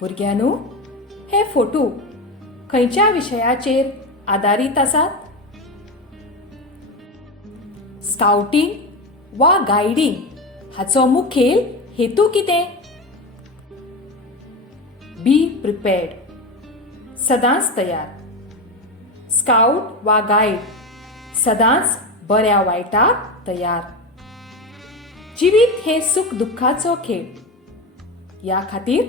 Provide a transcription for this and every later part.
भुरग्यांनो, हे फोटो खंयच्या विशयाचेर आधारित आसात? स्काउटिंग वा गायडिंग हाचो मुखेल हेतू कितें? बी प्रिपेर्ड, सदांच तयार. स्काउट वा गायड सदांच बऱ्या वायटाक तयार. जिवीत हे सुख दुःखाचो खेळ. या खातीर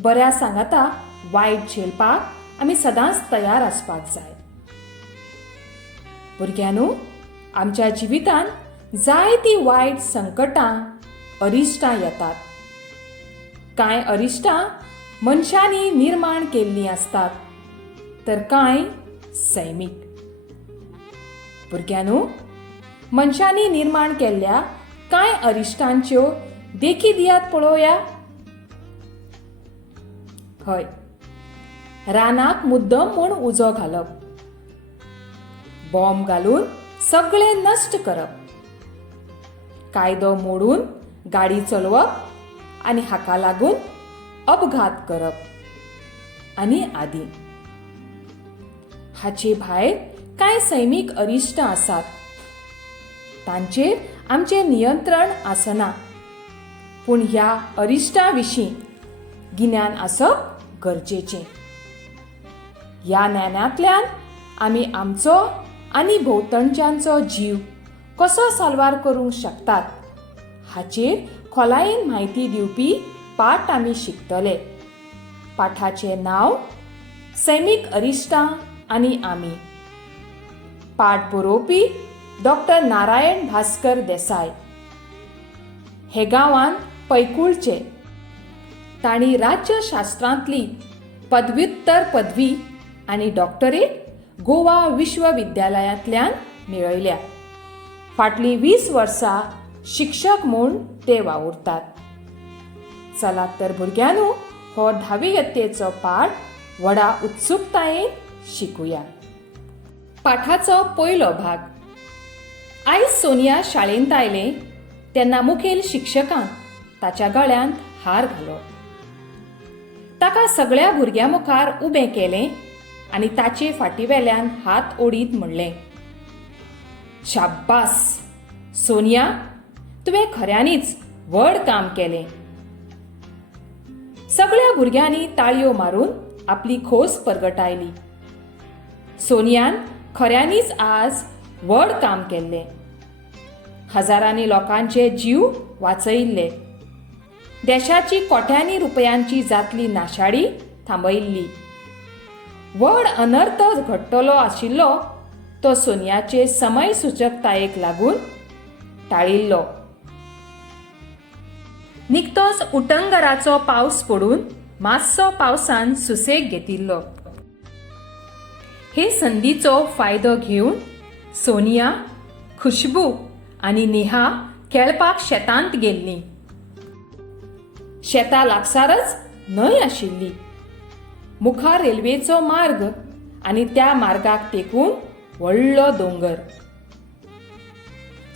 बऱ्या सांगाता वायट झेलपाक आमी सदांच तयार आसपाक जाय. भुरग्यांनो, आमच्या जिवितांत जायती वायट संकटां, अरिश्टां येतात. कांय अरिश्टां मनशांनी निर्माण केल्लीं असतात, तर कांय सैमीक. भुरग्यांनो, मनशांनी निर्माण केल्ल्या कांय अरिश्टांच्यो देखी दियात पळोवया. हय, रानाक मुद्दम म्हूण उजो घालप, बॉम्ब घालून सगळें नश्ट करप, कायदो मोडून गाडी चलोवप आनी हाका लागून अपघात करप आनी आदी. हाचे भायर कांय सैमीक अरिश्टां आसात. तांचेर आमचें नियंत्रण आसना, पूण ह्या अरिश्टां विशीं गिन्यान आसप गरजेचें. ह्या ज्ञानांतल्यान आमी आमचो आनी भोंवतणच्यांचो जीव कसो साल्वार करूंक शकतात हाचेर खोलायेन म्हायती दिवपी पाठ आमी शिकतले. पाठाचें नांव सैमीक अरिश्टां आनी आमी. पाठ बरोवपी डॉ. नारायण भास्कर देसाय. हे गांवांत पैकुळचे. तांणी राज्यशास्त्रांतली पदव्युत्तर पदवी आनी डॉक्टरेट गोवा विश्वविद्यालयांतल्यान मेळयल्या. फाटलीं 20 वर्सां शिक्षक म्हूण ते वावुरतात. चलात तर भुरग्यांनो, हो 10वी यत्तेचो पाठ व्हडा उत्सुकतायेन शिकुया. पाठाचो पयलो भाग. आयज सोनिया शाळेंत आयले तेन्ना मुखेल शिक्षकान ताच्या गळ्यांत हार घालो. ताका सगळ्या भुरग्यां मुखार उबें केलें आनी ताचे फाटीवेल्यान हात ओडीत म्हणलें, शाब्बास सोनिया, तुवें खऱ्यांनीच व्हड काम केलें. सगळ्या भुरग्यांनी ताळयो मारून आपली खोस परगटायली. सोनियान खऱ्यांनीच आज व्हड काम केल्लें. हजारांनी लोकांचे जीव वाचयिल्ले. देशाची कोट्यांनी रुपयांची जातली नाशाडी थांबयल्ली. व्हड अनर्थ घडटलो आशिल्लो तो सोनियाचे समय सूचकतायेक लागून टाळिल्लो. निकतोच उटंगराचो पावस पडून मातसो पावसान सुसेग घेतिल्लो. हे संदीचो फायदो घेवन सोनिया, खुशबू आनी नेहा खेळपाक शेतांत गेल्लीं. शेता लागसारच न्हंय आशिल्ली. मुखार रेल्वेचो मार्ग आनी त्या मार्गाक तेंकून व्हडलो दोंगर.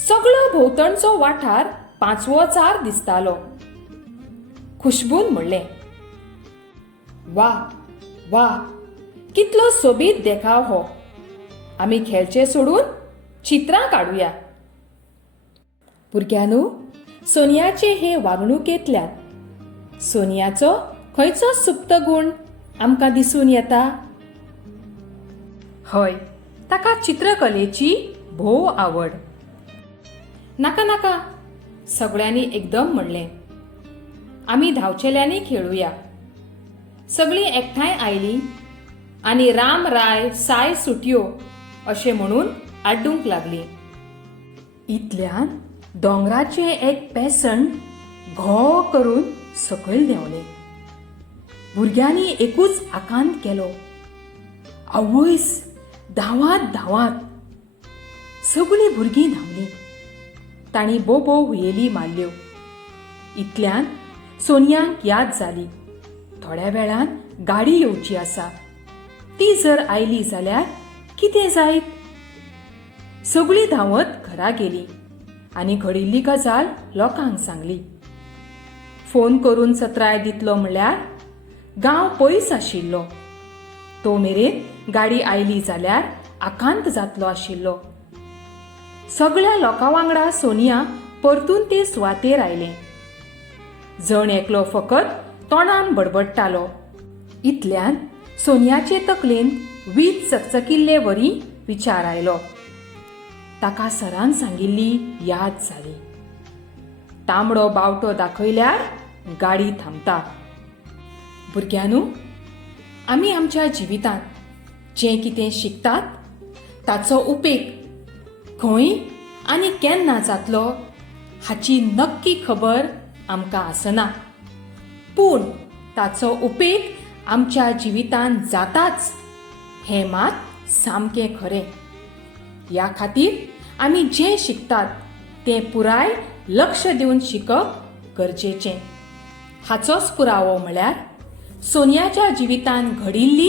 सगळो भोंवतणचो वाठार पांचवोचार दिसतालो. खुशबून म्हणलें, वा वा, कितलो सोबीत देखाव हो. आमी खेळचे सोडून चित्रां काडुया. भुरग्यांनो, सोनियाचे हे वागणुकेंतल्यान सोनियाचो खंयचो सुप्त गूण आमकां दिसून येता? हय, ताका चित्रकलेची भोव आवड. नाका नाका, सगळ्यांनी एकदम म्हणलें. आमी धांवचेल्यांनी खेळुया. सगळीं एकठांय आयलीं आनी राम राय साय सुटयो अशें म्हणून आड्डूंक लागलीं. इतल्यान दोंगराचें एक पेसण घो करून सकयल देंवलें. भुरग्यांनी एकूच आकांत केलो, आवयस, धांवात धांवात. सगळीं भुरगीं धांवलीं. तांणी बोबो हुयेली मारल्यो. इतल्यान सोनियांक याद जाली, थोड्या वेळान गाडी येवची आसा. ती जर आयली जाल्यार कितें जायत? सगळीं धांवत घरा गेलीं आनी घडिल्ली गजाल लोकांक सांगली. फोन करून सत्राय दितलो म्हणल्यार गांव पयस आशिल्लो. तो मेरेन गाडी आयली जाल्यार आकांत जातलो आशिल्लो. सगळ्या लोकां वांगडा सोनिया परतून ते सुवातेर आयलें. जण एकलो फकत तोंडान बडबडटालो. इतल्यान सोनियाचे तकलेन वीज चकचकिल्ले वरी विचार आयलो. ताका सरान सांगिल्ली याद जाली. तांबडो बावटो दाखयल्यार गाडी थांबता. भुरग्यांनो, आमी आमच्या जिवितांत जें कितें शिकतात ताचो उपेग खंय आनी केन्ना जातलो हाची नक्की खबर आमकां आसना. पूण ताचो उपेग आमच्या जिवितांत जाताच हें मात सामकें खरें. ह्या खातीर आमी जें शिकतात तें पुराय लक्ष दिवन शिकप गरजेचें. हाचोच पुरावो म्हळ्यार सोनियाच्या जिवितांत घडिल्ली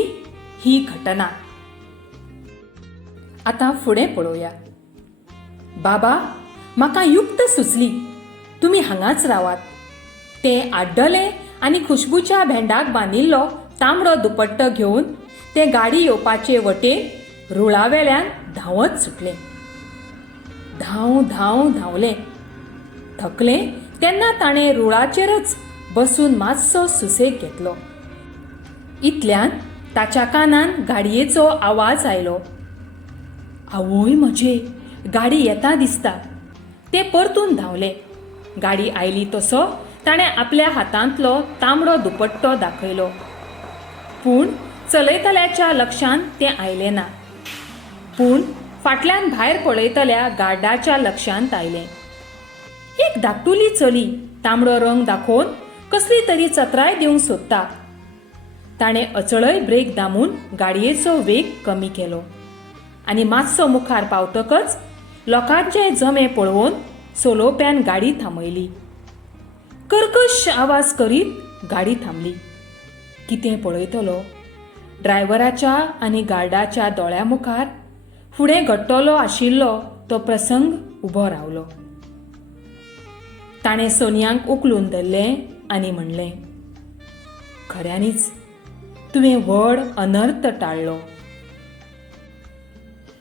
ही घटना. आतां फुडें पळोवया. बाबा, म्हाका युक्त सुचली. तुमी हांगाच रावात. तें आड्डलें आनी खुशबूच्या भेंडाक बांदिल्लो तांबडो दुपट्टो घेवन ते गाडी येवपाचे वटेन रुळावेल्यान धांवत सुटलें. धांव धांव धांवलें. थकलें तेन्ना ताणें रुळाचेरच बसून मातसो सुसेग घेतलो. इतल्यान ताच्या कानान गाडयेचो आवाज आयलो. आवय म्हजे, गाडी येता दिसता. ते परतून धांवले. गाडी आयली तसो ताणें आपल्या हातांतलो तांबडो दुपट्टो दाखयलो. पूण चलयतल्याच्या लक्षांत तें आयलें ना. पूण फाटल्यान भायर पळयतल्या गार्डाच्या लक्षांत आयलें. एक धाकटुली चली तांबडो रंग दाखोवन कसली तरी चत्राय दिवंक सोदता. ताणें अचळय ब्रेक दामून गाडयेचो वेग कमी केलो आनी मातसो मुखार पावतकच लोकांचे जमे पळोवन चलोवप्यान गाडी थांबयली. कर्कश आवाज करीत गाडी थांबली. कितें पळयतलो? ड्रायव्हराच्या आनी गार्डाच्या दोळ्या मुखार फुडें घडटलो आशिल्लो तो प्रसंग उबो रावलो. ताणें सोनियांक उखलून धरलें आनी म्हणलें, खऱ्यांनीच तुवें व्हड अनर्थ टाळ्ळो.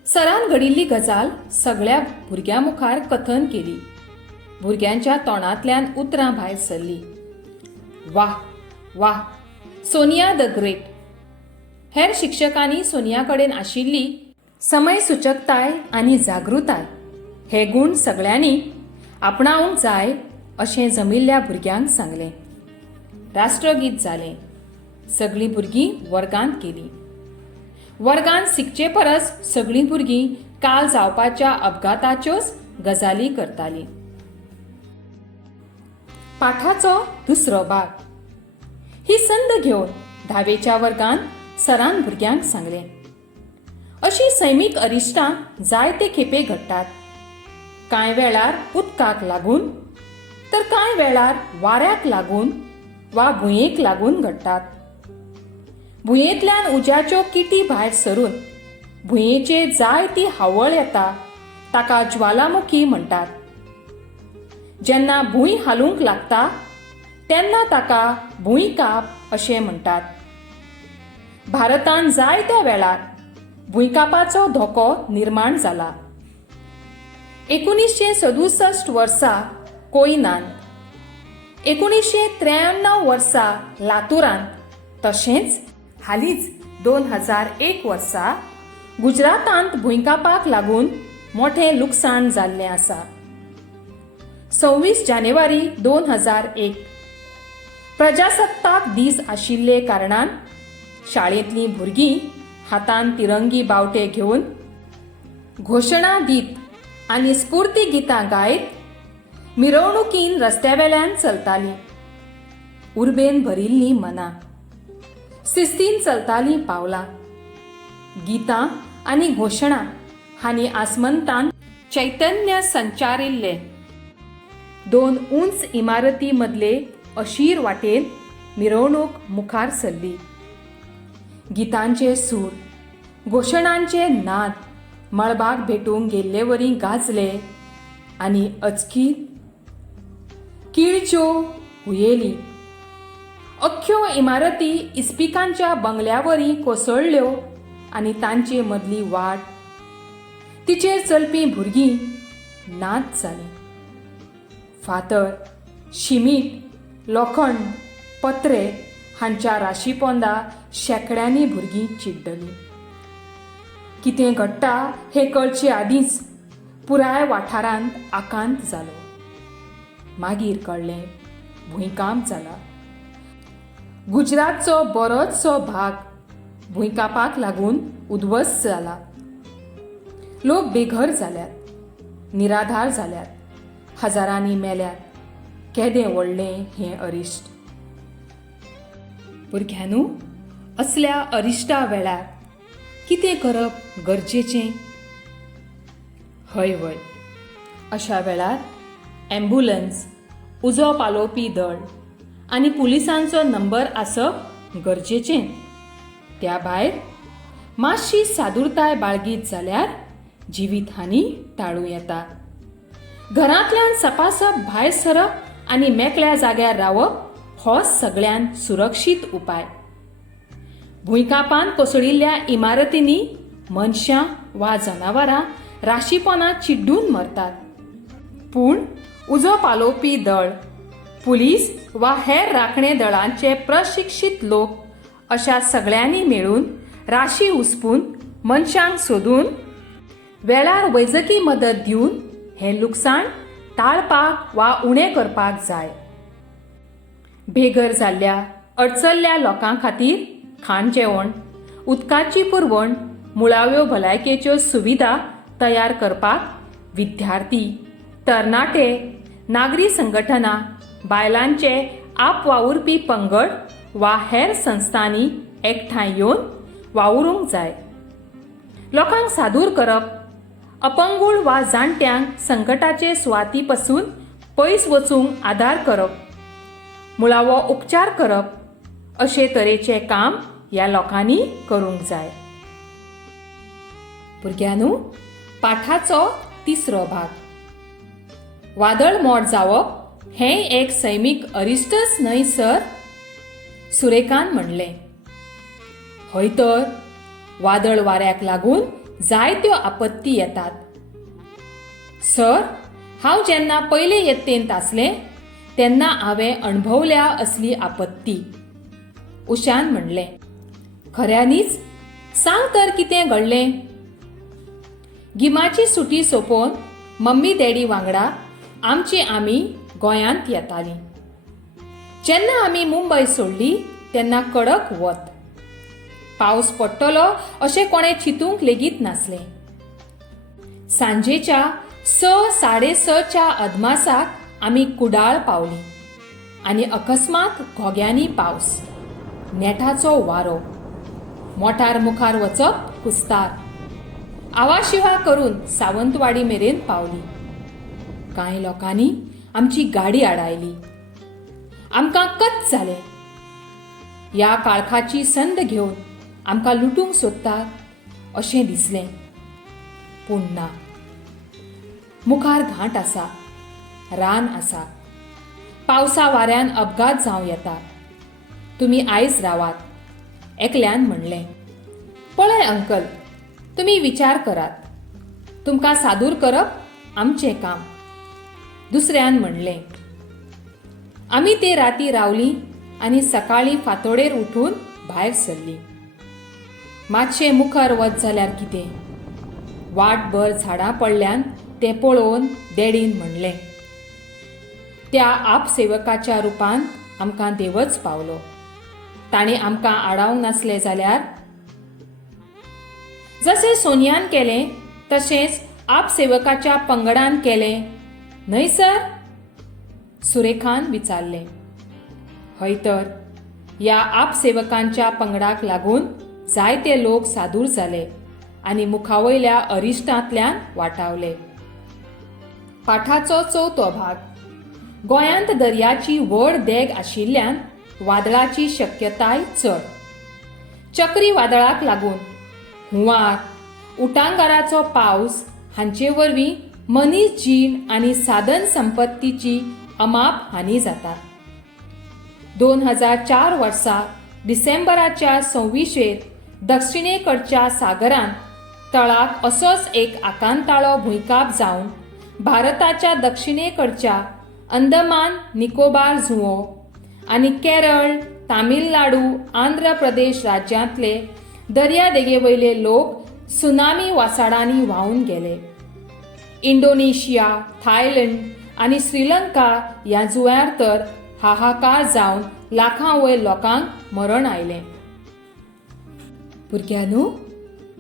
सरान घडिल्ली गजाल सगळ्या भुरग्यां मुखार कथन केली. भुरग्यांच्या तोंडांतल्यान उतरां भायर सरली. वाह वाह, सोनिया द ग्रेट. हेर शिक्षकांनी सोनिया कडेन आशिल्ली समयसूचकताय आनी जागृताय हे गूण सगळ्यांनी आपणावंक जाय अशें जमिल्ल्या भुरग्यांक सांगलें. राष्ट्रगीत जालें. सगळीं भुरगीं वर्गांत गेलीं. वर्गांत शिकचे परस सगळीं भुरगीं काल जावपाच्या अपघाताच्योच गजाली करतालीं. पाठाचो दुसरो भाग. ही संद घेवन 10वेच्या वर्गांत सरान भुरग्यांक सांगलें. अशी सैमीक अरिश्टां जायते खेपे घडटात. कांय वेळार उदकाक लागून तर कांय वेळार वाऱ्याक लागून वा भुंयेक लागून घडटात. भुंयेंतल्यान उज्याच्यो किटी भायर सरून भुंयेचेर जायती हावळ येता ताका ज्वालामुखी म्हणटात. जेन्ना भुंय हालूंक लागता तेन्ना ताका भुंयकाप अशें म्हणटात. भारतांत जायत्या वेळार भुंयकापाचो धोको निर्माण जाला. 1967 वर्सा कोयनांत, 1993 वर्सा लातुरांत तशेंच हालींच 2001 वर्सा गुजरातांत भुंयकापाक लागून मोठें लुकसाण जाल्लें आसा. 26 जानेवारी 2001 प्रजासत्ताक दीस आशिल्ले कारणान शाळेंतलीं भुरगीं हातान तिरंगी बावटे घेवन घोशणा दीत आनी स्फूर्ती गितां गायत मिरवणुकीन रस्त्यावेल्यान चलतालीं. उर्बेन भरिल्लीं मनां. शिस्तीन चलतालीं पावलां. गितां आनी घोशणा हांणी आसमंतान चैतन्य संचारिल्लें. 2 उंच इमारती मदले अशीर वाटेन मिरवणूक मुखार सरली. गितांचे सूर, घोशणांचे नाद मळबाक भेटूंक गेल्लेवरी गाजले आनी अचकीत किळच्यो हुयेली. अख्ख्यो इमारती इस्पिकांच्या बंगल्यावरी कोसळल्यो आनी तांचे मदली वाट, तिचेर चलपी भुरगीं नाच जालीं. फातर, शिमीट, लोखंड, पत्रे हांच्या राशीपोंदा शेकड्यांनी भुरगीं चिड्डलीं. कितें घडटा हें कळचे आदींच पुराय वाठारांत आकांत जालो. मागीर कळ्ळें भुंयकांप जाला. गुजरातचो बरोचसो भाग भुंयकांपाक लागून उद्ध्वस्त जाला. लोक बेघर जाल्यात, निराधार जाल्यात, हजारांनी मेल्यात. केदें व्हडलें हें अरिश्ट. भुरग्यांनू, असल्या अरिश्टा वेळार कितें करप गरजेचें? हय वय, अशा वेळार ॲम्ब्युलन्स, उजो पालोवपी दळ आनी पुलिसांचो नंबर आसप गरजेचें. त्या भायर मातशी सादूरताय बाळगीत जाल्यार जिवीतहानी टाळूं येता. घरांतल्यान सपासप भायर सरप आनी मेकळ्या जाग्यार रावप हो सगळ्यान सुरक्षीत उपाय. भुंयकांपान कोसळिल्ल्या इमारतींनी मनशां वा जनावरां राशीपोंदा चिड्डून मरतात. पूण उजो पालोवपी दळ, पुलीस वा हेर राखणे दळांचे प्रशिक्षीत लोक अशा सगळ्यांनी मेळून राशी हुसपून मनशांक सोदून वेळार वैजकी मदत दिवन हें लुकसाण टाळपाक वा उणें करपाक जाय. बेघर जाल्ल्या अडचल्ल्या लोकां खातीर खाण जेवण, उदकाची पुरवण, मुळाव्यो भलायकेच्यो सुविधा तयार करपाक विद्यार्थी, तरणाटे, नागरी संघटना, बायलांचे आप वावुरपी पंगड वा हेर संस्थांनी एकठांय येवन वावुरूंक जाय. लोकांक सादूर करप, अपंगूळ वा जाणट्यांक संकटाचे सुवाती पासून पयस वचूंक आदार करप, मुळावो उपचार करप अशे तरेचे काम ह्या लोकांनी करूंक जाय. भुरग्यांनू, पाठाचो तिसरो भाग. वादळ मोड जावप हें एक सैमीक अरिश्टच न्हय सर? सुरेखान म्हणलें. हय तर, वादळ वाऱ्याक लागून जायत्यो आपत्ती येतात. सर, हांव जेन्ना पयले यत्तेंत आसलें तेन्ना हांवें अणभवल्या असली आपत्ती. उशान म्हणलें. खऱ्यांनीच? सांग तर कितें घडलें? गिमाची सुटी सोंपोवन मम्मी डॅडी वांगडा आमी गोंयांत येतालीं. जेन्ना आमी मुंबय सोडली तेन्ना कडक वत. पावस पडटलो अशें कोणें चिंतूंक लेगीत नासलें. सांजेच्या 6:30च्या अदमासाक आमी कुडाळ पावलीं आनी अकस्मात घोग्यांनी पावस, नेटाचो वारो. मोटार मुखार वचप कुस्तार. आवाशिवा करून सावंतवाडी मेरेन पावली. कांय लोकांनी आमची गाडी आडायली. आमकां कच जालें. ह्या काळखाची संद घेवन आमकां लुटूंक सोदतात अशें दिसलें. पूण ना. मुखार घाट आसा, रान आसा. पावसा वाऱ्यान अपघात जावं येता. तुमी आयज रावात, एकल्यान म्हणलें. पळय अंकल, तुमी विचार करात. तुमकां सादूर करप आमचें काम. दुसऱ्यान म्हणलें. आमी ते राती रावलीं आनी सकाळीं फांतोडेर उठून भायर सरलीं. मातशें मुखार वच जाल्यार कितें? वाटभर झाडां पडल्यान तें पळोवन डॅडीन म्हणलें. त्या आपसेवकाच्या रुपान आमकां देवच पावलो. ताणें आमकां आडावंक नासलें जाल्यार? जशें सोनियान केलें तशेंच आपसेवकाच्या पंगडान केलें न्हय सर? सुरेखान विचारलें. हय तर, ह्या आपसेवकांच्या पंगडाक लागून जायते लोक सादूर जाले आनी मुखावयल्या अरिश्टांतल्यान वाटावले. पाठाचो चवथो भाग. गोंयांत दर्याची व्हड देग आशिल्ल्यान वादळाची शक्यताय चड. चक्रीवादळाक लागून हुंवार, उटंगाराचो पावस हांचे वरवीं मनीस जीण आनी साधन संपत्तीची अमाप हानी जाता. 2004 वर्सा डिसेंबराच्या 26 दक्षिणेकडच्या सागरांत तळाक असोच एक आकांताळो भुंयकाप जावन भारताच्या दक्षिणेकडच्या अंदमान निकोबार जुंवो आनी केरळ, तामिळनाडू, आंध्र प्रदेश राज्यांतले दर्यादेगेवयले लोक सुनामी वासाडांनी व्हांवून गेले. इंडोनेशिया, थायलंड आनी श्रीलंका ह्या जुंव्यार तर हाहाकार जावन लाखां वयर लोकांक मरण आयलें. भुरग्यांनो,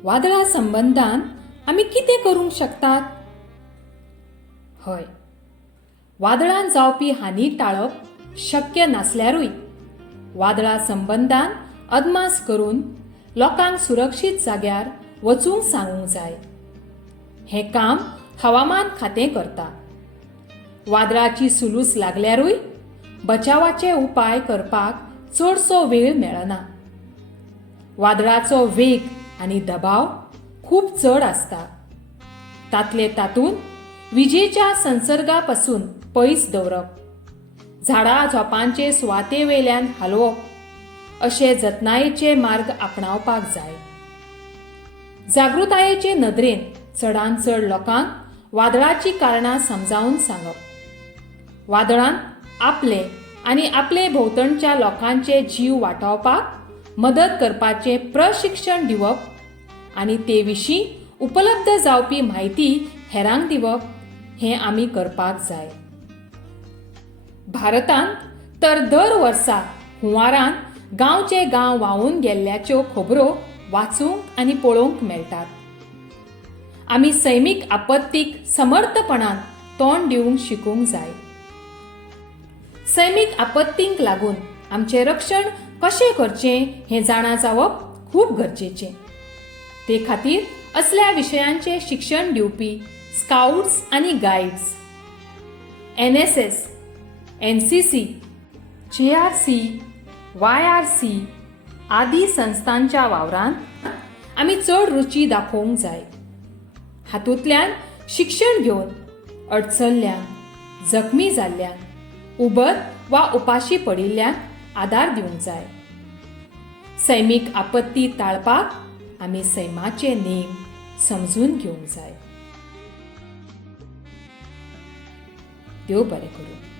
वादळा संबंदान आमी कितें करूंक शकतात? हय, वादळान जावपी हानी टाळप शक्य नासल्यारूय वादळा संबंदान अदमास करून लोकांक सुरक्षीत जाग्यार वचूंक सांगूंक जाय. हें काम हवामान खातें करता. वादळाची सुलूस लागल्यारूय बचावाचे उपाय करपाक चडसो वेळ मेळना. वादळाचो वेग आनी दबाव खूब चड आसता. तातले तातूंत विजेच्या संसर्गा पासून पयस दवरप, झाडां झोपांचे सुवातेवयल्यान हालोवप अशे जतनायेचे मार्ग आपणावपाक जाय. जागृतायेचे नदरेन चडांत चड लोकांक वादळाची कारणां समजावून सांगप, वादळान आपले आनी आपले भोंवतणच्या लोकांचे जीव वाटावपाक मदत करपाचें प्रशिक्षण दिवप आनी ते विशीं उपलब्ध जावपी म्हायती हेरांक दिवप हें आमी करपाक जाय. भारतांत तर दर वर्सा हुंवारान गांवचे गांव व्हांवून गेल्ल्याच्यो खबरो वाचूंक आनी पळोवंक मेळटात. आमी सैमीक आपत्तीक समर्थपणान तोंड दिवंक शिकूंक जाय. सैमीक आपत्तींक लागून आमचें रक्षण कशें करचें हें जाणा जावप खूब गरजेचें. ते खातीर असल्या विशयांचें शिक्षण दिवपी स्काउट्स आनी guides, NSS, NCC, JRC, YRC आदी संस्थांच्या वावरांत आमी चड रुची दाखोवंक जाय. हातूंतल्यान शिक्षण घेवन अडचणल्ल्यांक, जखमी जाल्ल्यांक, उबत वा उपाशी पडिल्ल्यांक आदार दिवंक जाय. सैमीक आपत्ती टाळपाक आमी सैमाचे नेम समजून घेवंक जाय. देव बरें करूं.